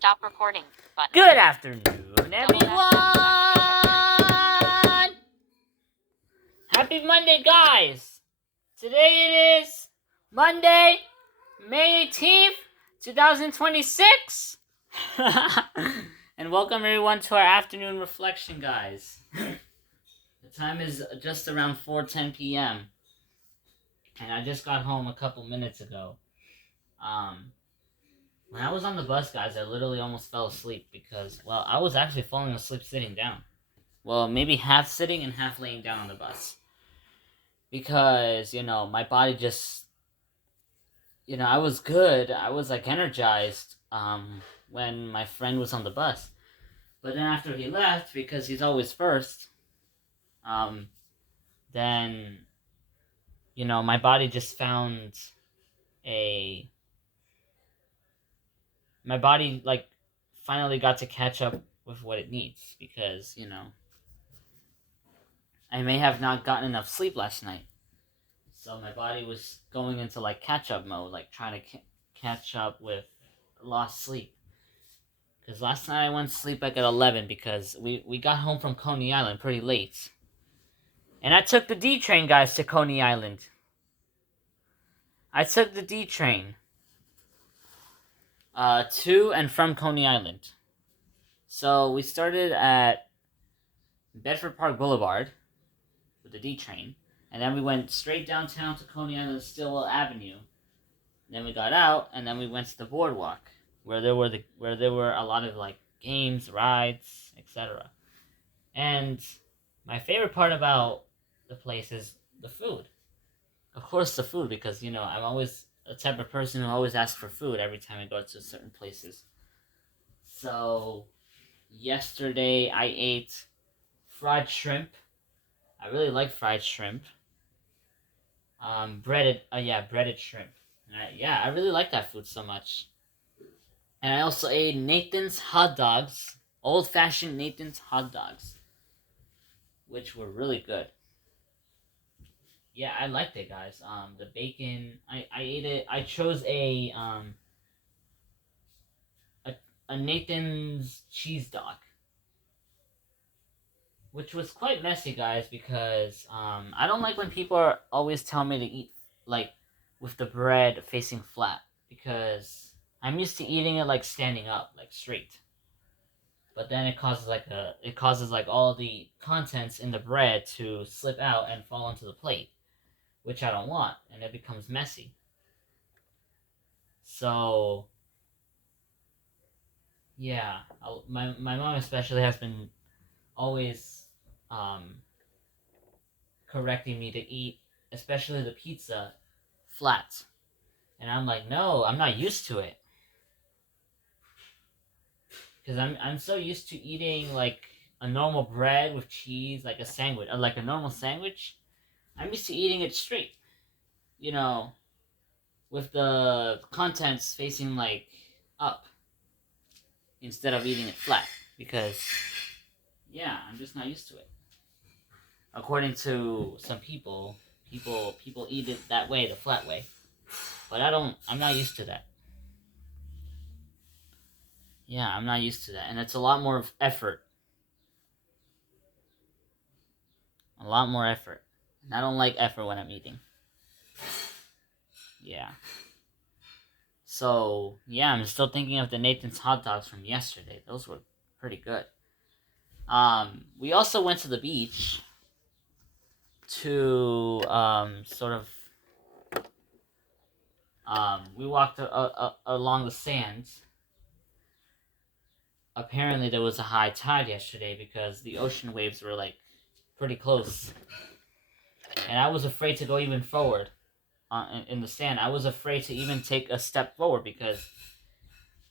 Stop recording button. Good afternoon, everyone! Happy Monday, guys! Today it is Monday, May 18th, 2026! And welcome everyone to our afternoon reflection, guys. The time is just around 4:10 p.m. And I just got home a couple minutes ago. When I was on the bus, guys, I literally almost fell asleep because, well, I was actually falling asleep sitting down. Well, maybe half sitting and half laying down on the bus. Because, my body just, I was good. I was, energized when my friend was on the bus. But then after he left, because he's always first, then, my body just found my body, finally got to catch up with what it needs. Because, I may have not gotten enough sleep last night. So my body was going into, catch-up mode, trying to catch up with lost sleep. Because last night I went to sleep at 11 because we got home from Coney Island pretty late. And I took the D train, guys, to Coney Island. I took the D train to and from Coney Island. So we started at Bedford Park Boulevard with the D train. And then we went straight downtown to Coney Island, Stillwell Avenue. Then we got out, and then we went to the boardwalk, where there were a lot of games, rides, etc. And my favorite part about the place is the food. Of course, the food, because I'm always the type of person who always asks for food every time I go to certain places. So yesterday I ate fried shrimp. I really like fried shrimp. Breaded shrimp. And I really like that food so much. And I also ate Nathan's hot dogs, old-fashioned Nathan's hot dogs, which were really good. Yeah, I liked it, guys. The bacon, I ate it. I chose a Nathan's cheese dog, which was quite messy, guys, because I don't like when people are always telling me to eat with the bread facing flat, because I'm used to eating it standing up, straight. But then it causes all the contents in the bread to slip out and fall onto the plate, which I don't want, and it becomes messy. So yeah, my mom especially has been always correcting me to eat, especially the pizza, flat. And I'm like, no, I'm not used to it. Because I'm so used to eating a normal bread with cheese, like a sandwich, or like a normal sandwich. I'm used to eating it straight, with the contents facing up, instead of eating it flat, because I'm just not used to it. According to some people eat it that way, the flat way. But I'm not used to that. Yeah, I'm not used to that. And it's a lot more effort. A lot more effort. And I don't like effort when I'm eating. Yeah. So, I'm still thinking of the Nathan's hot dogs from yesterday. Those were pretty good. We also went to the beach to we walked along the sands. Apparently there was a high tide yesterday because the ocean waves were pretty close. And I was afraid to go even forward in the sand. I was afraid to even take a step forward because,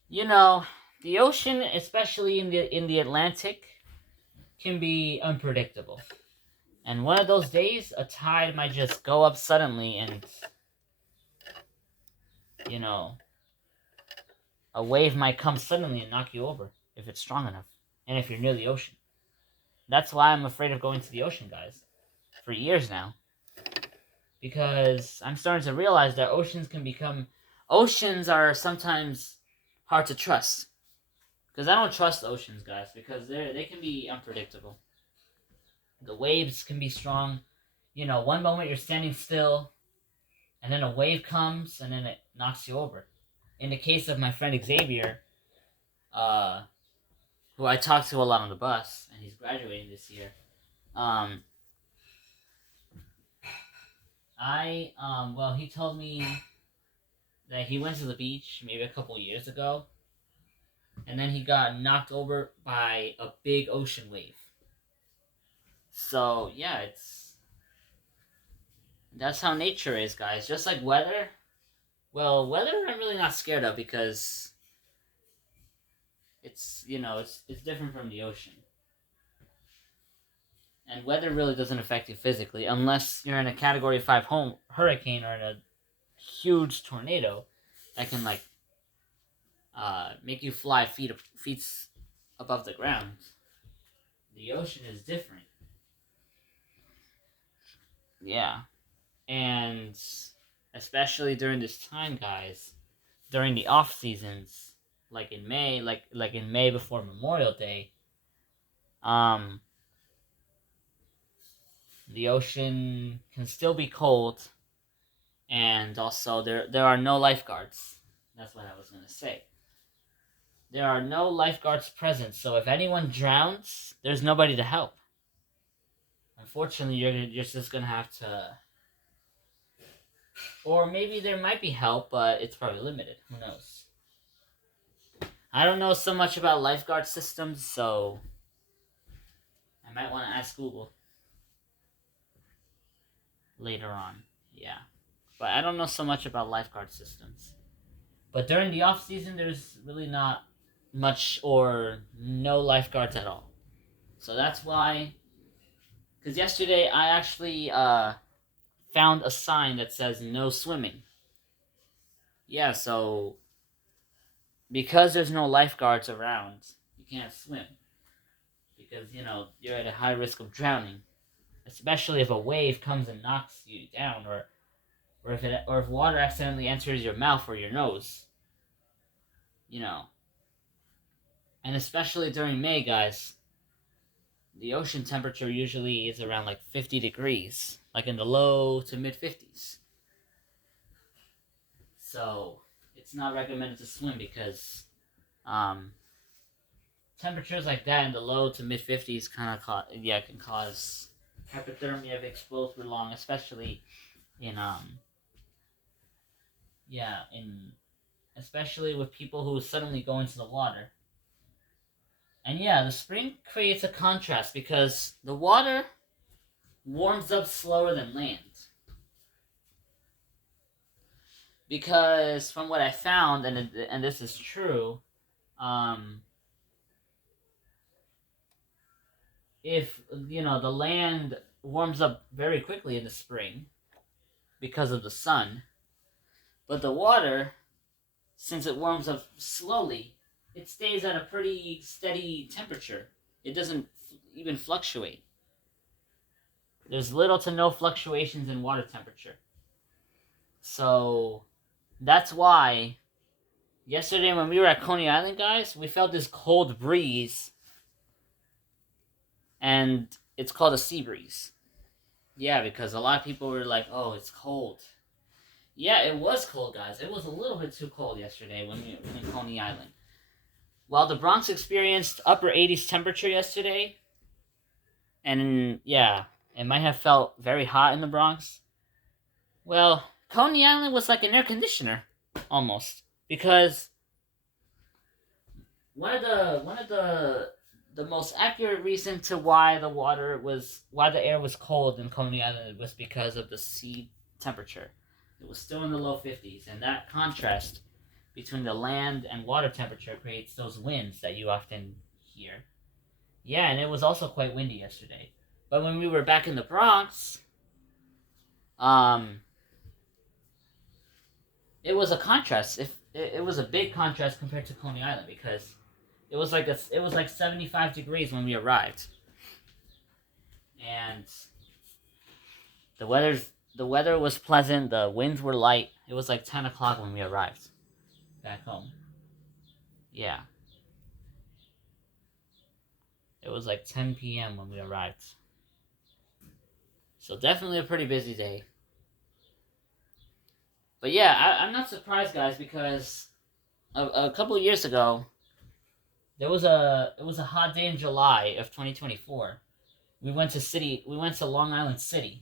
the ocean, especially in the Atlantic, can be unpredictable. And one of those days, a tide might just go up suddenly and, a wave might come suddenly and knock you over if it's strong enough, and if you're near the ocean. That's why I'm afraid of going to the ocean, guys, for years now. Because I'm starting to realize that oceans are sometimes hard to trust. Because I don't trust oceans, guys, because they can be unpredictable. The waves can be strong. You know, one moment you're standing still, and then a wave comes, and then it knocks you over. In the case of my friend Xavier, who I talk to a lot on the bus, and he's graduating this year, he told me that he went to the beach maybe a couple years ago, and then he got knocked over by a big ocean wave. So, yeah, that's how nature is, guys. Just like weather. Well, weather I'm really not scared of because it's different from the ocean. And weather really doesn't affect you physically unless you're in a Category 5 hurricane or in a huge tornado that can make you fly feet above the ground. The ocean is different. Yeah. And especially during this time, guys, during the off seasons, like in May, like in May before Memorial Day, the ocean can still be cold, and also there are no lifeguards. That's what I was gonna say. There are no lifeguards present, so if anyone drowns, there's nobody to help. Unfortunately, you're just gonna have to, or maybe there might be help, but it's probably limited. Who knows? I don't know so much about lifeguard systems, so I might want to ask Google later on. Yeah. But I don't know so much about lifeguard systems. But during the off season, there's really not much or no lifeguards at all. So that's why. Because yesterday I actually found a sign that says no swimming. Yeah, so because there's no lifeguards around, you can't swim. Because, you're at a high risk of drowning. Especially if a wave comes and knocks you down, or if water accidentally enters your mouth or your nose. And especially during May, guys, the ocean temperature usually is around like 50 degrees, like in the low to mid 50s. So it's not recommended to swim because temperatures like that in the low to mid 50s can cause hypothermia if exposed for long, especially especially with people who suddenly go into the water. And yeah, the spring creates a contrast because the water warms up slower than land. Because from what I found, and this is true, if the land warms up very quickly in the spring because of the sun, but the water, since it warms up slowly, it stays at a pretty steady temperature. It doesn't even fluctuate. There's little to no fluctuations in water temperature. So that's why yesterday when we were at Coney Island, guys, we felt this cold breeze, and it's called a sea breeze. Yeah, because a lot of people were like, oh, it's cold. Yeah, it was cold, guys. It was a little bit too cold yesterday when we were in Coney Island. While the Bronx experienced upper 80s temperature yesterday, and yeah, it might have felt very hot in the Bronx, well, Coney Island was like an air conditioner, almost. Because one of the most accurate reason to why the air was cold in Coney Island was because of the sea temperature. It was still in the low 50s, and that contrast between the land and water temperature creates those winds that you often hear. Yeah, and it was also quite windy yesterday. But when we were back in the Bronx, it was a contrast. It was a big contrast compared to Coney Island because it was like 75 degrees when we arrived, and the weather was pleasant. The winds were light. It was like 10 o'clock when we arrived back home. Yeah. It was like 10 p.m. when we arrived. So definitely a pretty busy day. But yeah, I'm not surprised, guys, because a couple of years ago, it was a hot day in July of 2024. We went to Long Island City.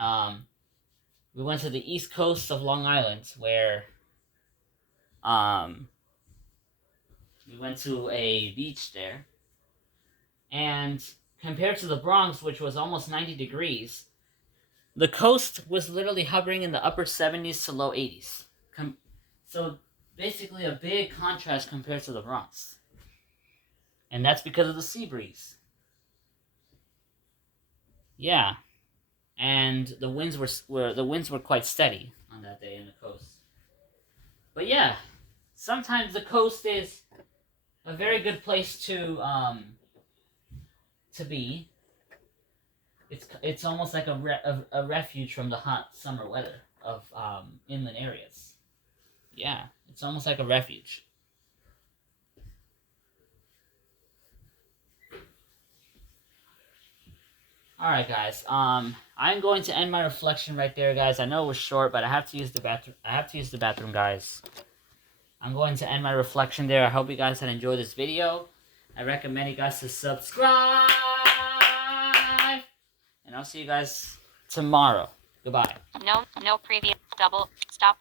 We went to the east coast of Long Island, where we went to a beach there. And compared to the Bronx, which was almost 90 degrees, the coast was literally hovering in the upper 70s to low 80s. So basically a big contrast compared to the Bronx. And that's because of the sea breeze. Yeah. And the winds were quite steady on that day in the coast. But yeah, sometimes the coast is a very good place to be. It's almost like a refuge from the hot summer weather of inland areas. Yeah, it's almost like a refuge. Alright, guys. I'm going to end my reflection right there, guys. I know it was short, but I have to use the bathroom, guys. I'm going to end my reflection there. I hope you guys had enjoyed this video. I recommend you guys to subscribe. And I'll see you guys tomorrow. Goodbye. No previous double stop.